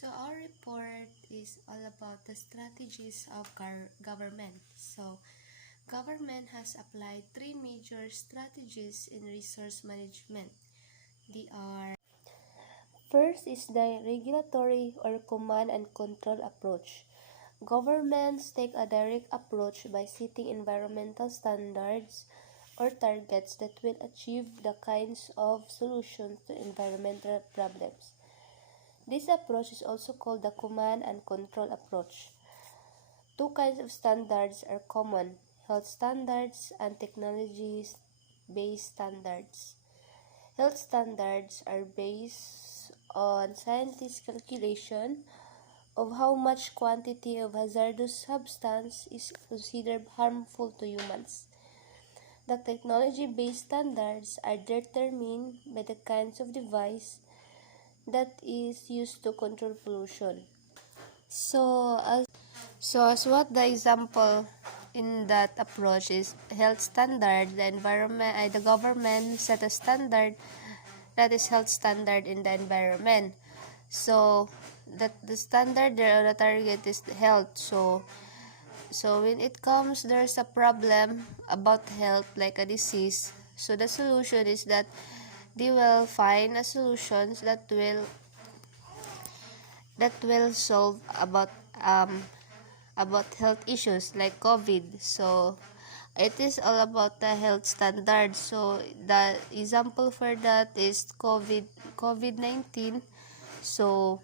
So our report is all about the strategies of government. So government has applied three major strategies in resource management. They are: first is the regulatory or command and control approach. Governments take a direct approach by setting environmental standards or targets that will achieve the kinds of solutions to environmental problems. This approach is also called the command and control approach. Two kinds of standards are common: health standards and technology-based standards. Health standards are based on scientists' calculation of how much quantity of hazardous substance is considered harmful to humans. The technology-based standards are determined by the kinds of device that is used to control pollution. So as what the example in that approach is health standard, the government set a standard that is health standard in the environment. So that the standard there, the target is health. So when it comes, there's a problem about health like a disease. So the solution is that they will find a solutions that will solve about health issues like COVID. So it is all about the health standards. So the example for that is COVID-19. So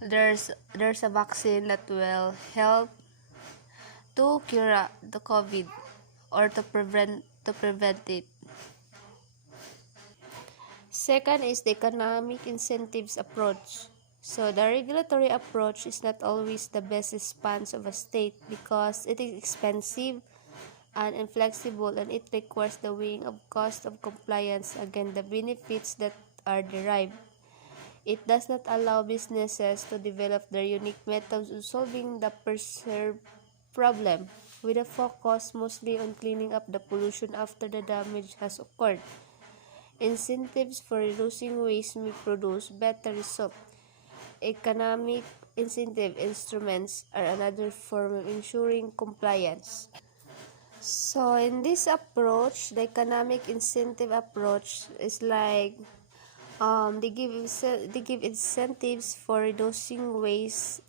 there's a vaccine that will help to cure the COVID or to prevent it. Second is the economic incentives approach. So the regulatory approach is not always the best response of a state because it is expensive and inflexible, and it requires the weighing of cost of compliance against the benefits that are derived. It does not allow businesses to develop their unique methods of solving the perceived problem, with a focus mostly on cleaning up the pollution after the damage has occurred. Incentives for reducing waste may produce better results. Economic incentive instruments are another form of ensuring compliance. So in this approach, the economic incentive approach is like they give incentives for reducing waste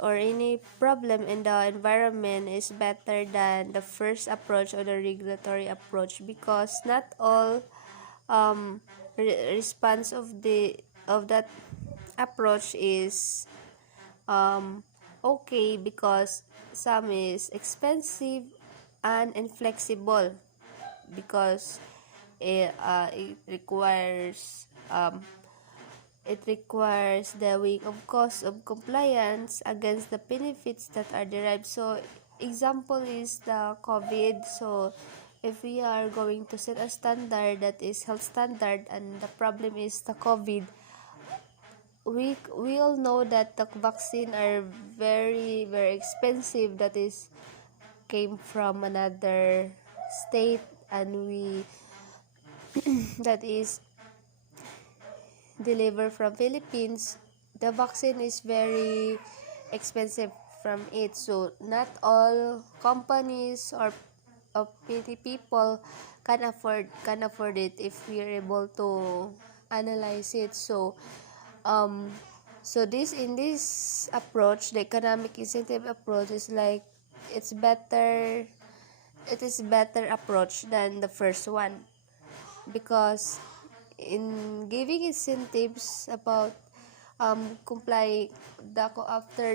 or any problem in the environment is better than the first approach or the regulatory approach, because not all response of that approach is okay, because some is expensive and inflexible, because it requires the weighing of cost of compliance against the benefits that are derived. So example is the COVID. So if we are going to set a standard that is health standard and the problem is the COVID, we all know that the vaccine are very very expensive, that is came from another state, and we that is delivered from Philippines. The vaccine is very expensive from it. So not all companies or many people can afford it if we are able to analyze it. So this in this approach, the economic incentive approach is like it's better it is better approach than the first one, because in giving incentives about after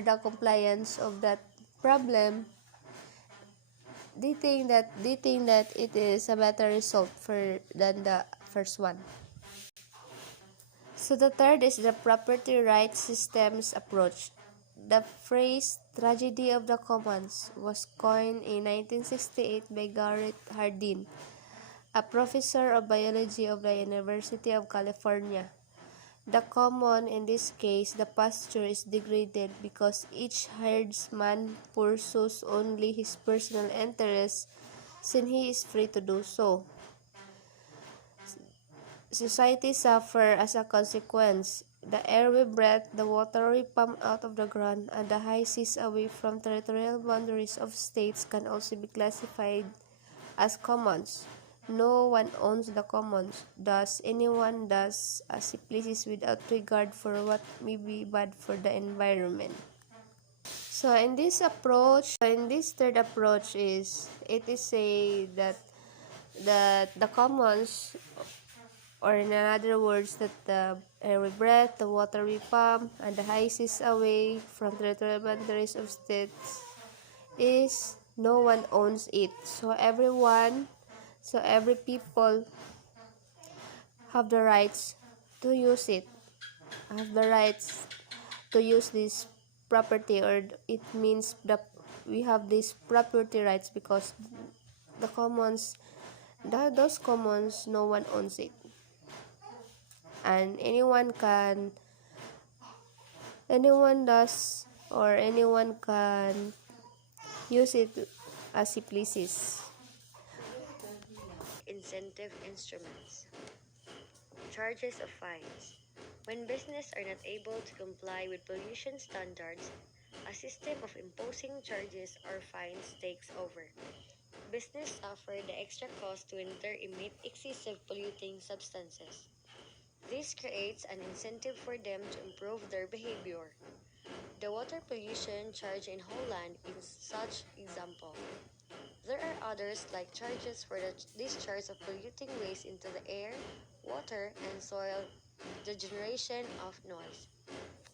the compliance of that problem, they think that it is a better result than the first one. So the third is the property rights systems approach. The phrase "tragedy of the commons" was coined in 1968 by Garrett Hardin, a professor of biology of the University of California. The common, in this case the pasture, is degraded because each herdsman pursues only his personal interests, since he is free to do so. society suffer as a consequence. The air we breathe, the water we pump out of the ground, and the high seas away from territorial boundaries of states can also be classified as commons. No one owns the commons, thus anyone does as he pleases without regard for what may be bad for the environment. So in this third approach is, it is say that the commons, or in other words, that the air we breathe, the water we pump, and the high seas away from territorial boundaries of states is no one owns it. So every people have the rights to use it, have the rights to use this property, or it means that we have these property rights because the commons, those commons, no one owns it, and anyone does, or anyone can use it as he pleases. Incentive instruments. Charges of fines. When businesses are not able to comply with pollution standards, a system of imposing charges or fines takes over. Businesses suffer the extra cost when they emit excessive polluting substances. This creates an incentive for them to improve their behavior. The water pollution charge in Holland is such example. There are others like charges for the discharge of polluting waste into the air, water, and soil, the generation of noise.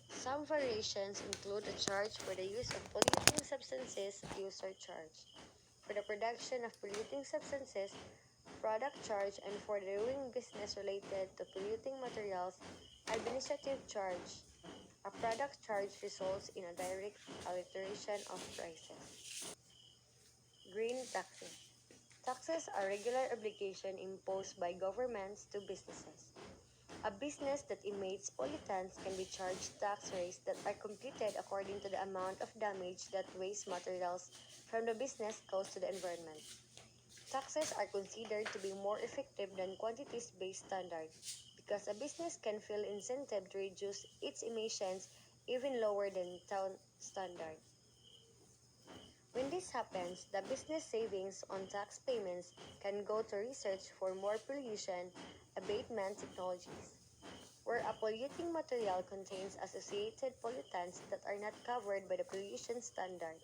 Some variations include a charge for the use of polluting substances, user charge. For the production of polluting substances, product charge, and for doing business related to polluting materials, administrative charge. A product charge results in a direct alteration of prices. Green taxes. Taxes are regular obligation imposed by governments to businesses. A business that emits pollutants can be charged tax rates that are computed according to the amount of damage that waste materials from the business cause to the environment. Taxes are considered to be more effective than quantities-based standards because a business can feel incentive to reduce its emissions even lower than town standard. When this happens, the business savings on tax payments can go to research for more pollution abatement technologies. Where a polluting material contains associated pollutants that are not covered by the pollution standard,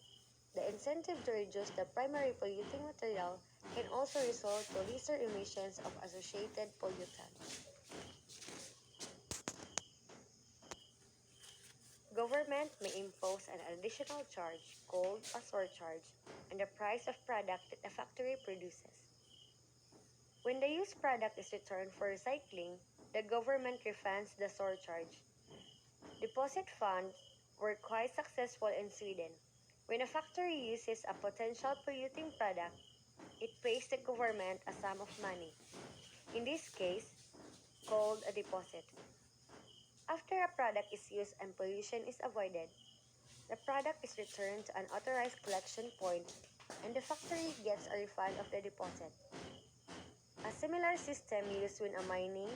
the incentive to reduce the primary polluting material can also result to lesser emissions of associated pollutants. Government may impose an additional charge called a surcharge on the price of product that a factory produces. When the used product is returned for recycling, the government refunds the surcharge. Deposit funds were quite successful in Sweden. When a factory uses a potential polluting product, it pays the government a sum of money, in this case, called a deposit. After a product is used and pollution is avoided, the product is returned to an authorized collection point and the factory gets a refund of the deposit. A similar system used when a mining,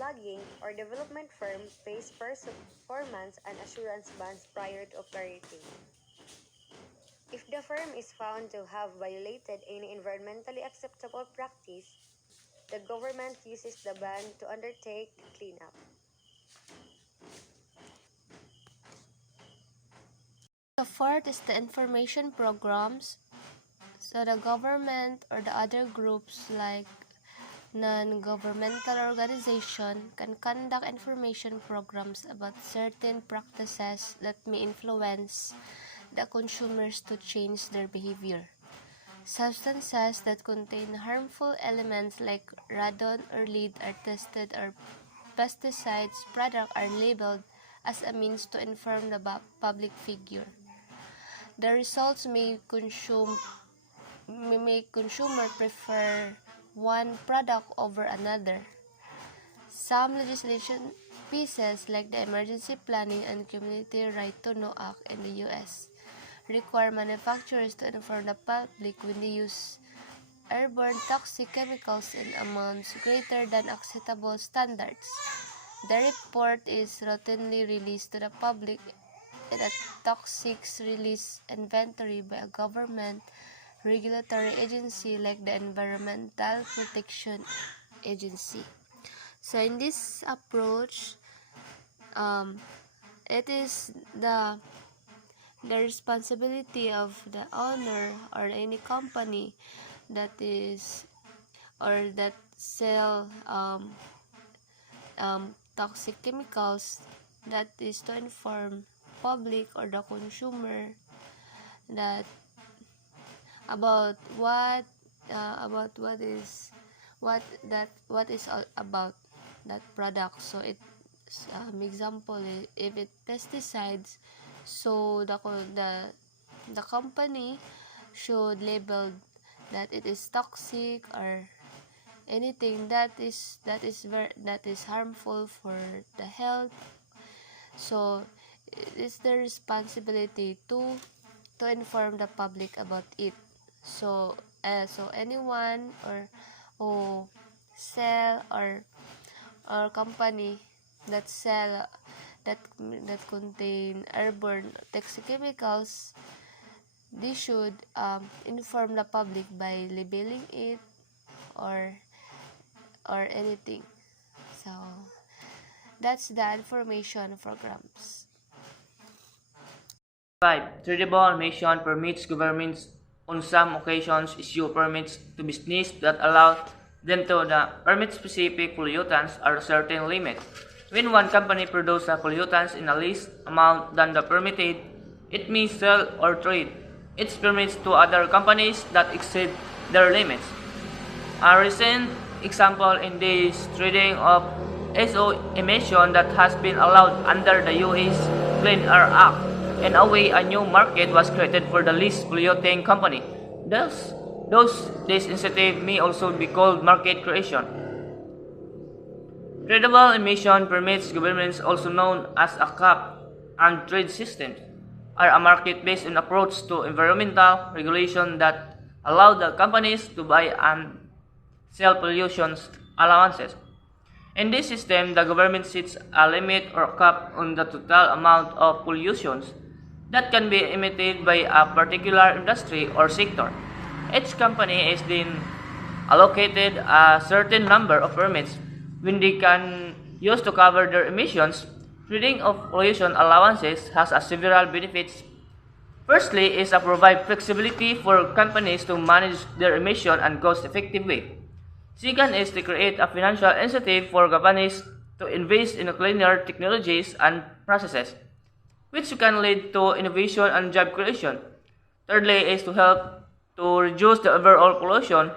logging, or development firm pays performance and assurance bonds prior to operating. If the firm is found to have violated any environmentally acceptable practice, the government uses the bond to undertake cleanup. The fourth is the information programs. So the government or the other groups like non-governmental organization can conduct information programs about certain practices that may influence the consumers to change their behavior. Substances that contain harmful elements like radon or lead are tested, or pesticides products are labeled as a means to inform the public figure. The results may make consumer prefer one product over another. Some legislation pieces like the Emergency Planning and Community Right to Know Act in the US require manufacturers to inform the public when they use airborne toxic chemicals in amounts greater than acceptable standards. The report is routinely released to the public in a toxics release inventory by a government regulatory agency like the Environmental Protection Agency. So in this approach, it is the responsibility of the owner or any company that is or that sell toxic chemicals, that is to inform public or the consumer that about what is all about that product. So it example, if it pesticides, so the company should label that it is toxic or anything that is harmful for the health. So it is the responsibility to inform the public about it. So anyone or who sell or company that sell that contain airborne toxic chemicals, they should inform the public by labeling it or anything. So that's the information programs. 5. Tradable emission permits governments on some occasions issue permits to business that allow them to the permit specific pollutants are certain limits. When one company produces pollutants in a less amount than the permitted, it may sell or trade its permits to other companies that exceed their limits. A recent example in this trading of SO emission that has been allowed under the US Clean Air Act. In a way, a new market was created for the least polluting company. Thus, this initiative may also be called market creation. Tradable emission permits governments, also known as a cap and trade systems, are a market-based approach to environmental regulation that allow the companies to buy and sell pollution allowances. In this system, the government sets a limit or cap on the total amount of pollutions that can be emitted by a particular industry or sector. Each company is then allocated a certain number of permits when they can use to cover their emissions. Trading of pollution allowances has several benefits. Firstly is to provide flexibility for companies to manage their emission and cost-effective way. Second is to create a financial incentive for companies to invest in cleaner technologies and processes, which can lead to innovation and job creation. Thirdly is to help to reduce the overall pollution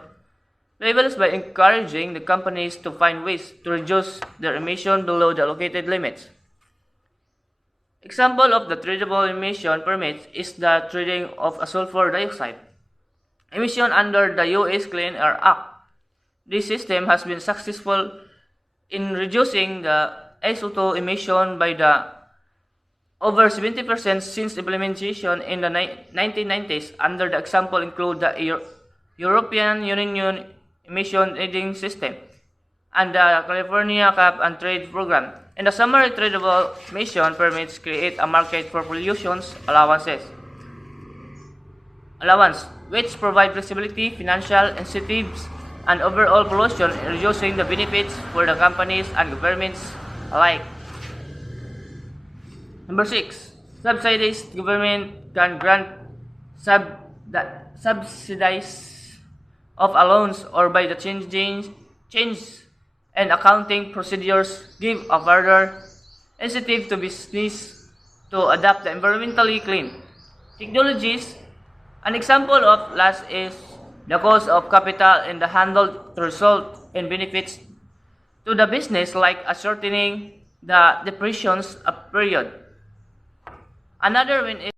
levels by encouraging the companies to find ways to reduce their emission below the allocated limits. Example of the tradable emission permits is the trading of sulfur dioxide emission under the US Clean Air Act. This system has been successful in reducing the SO2 emission by the over 70% since implementation in the 1990s. Under the example include the European Union Emission Trading System and the California Cap and Trade Program. In the summary, tradable emission permits create a market for pollution allowance, which provide flexibility, financial incentives, and overall pollution, reducing the benefits for the companies and governments alike. Number 6. Subsidized government can grant subsidies of a loans or by the change and accounting procedures give a further incentive to business to adopt the environmentally clean technologies. An example of last is the cost of capital in the handled to result in benefits to the business like shortening the depreciation period. Another one is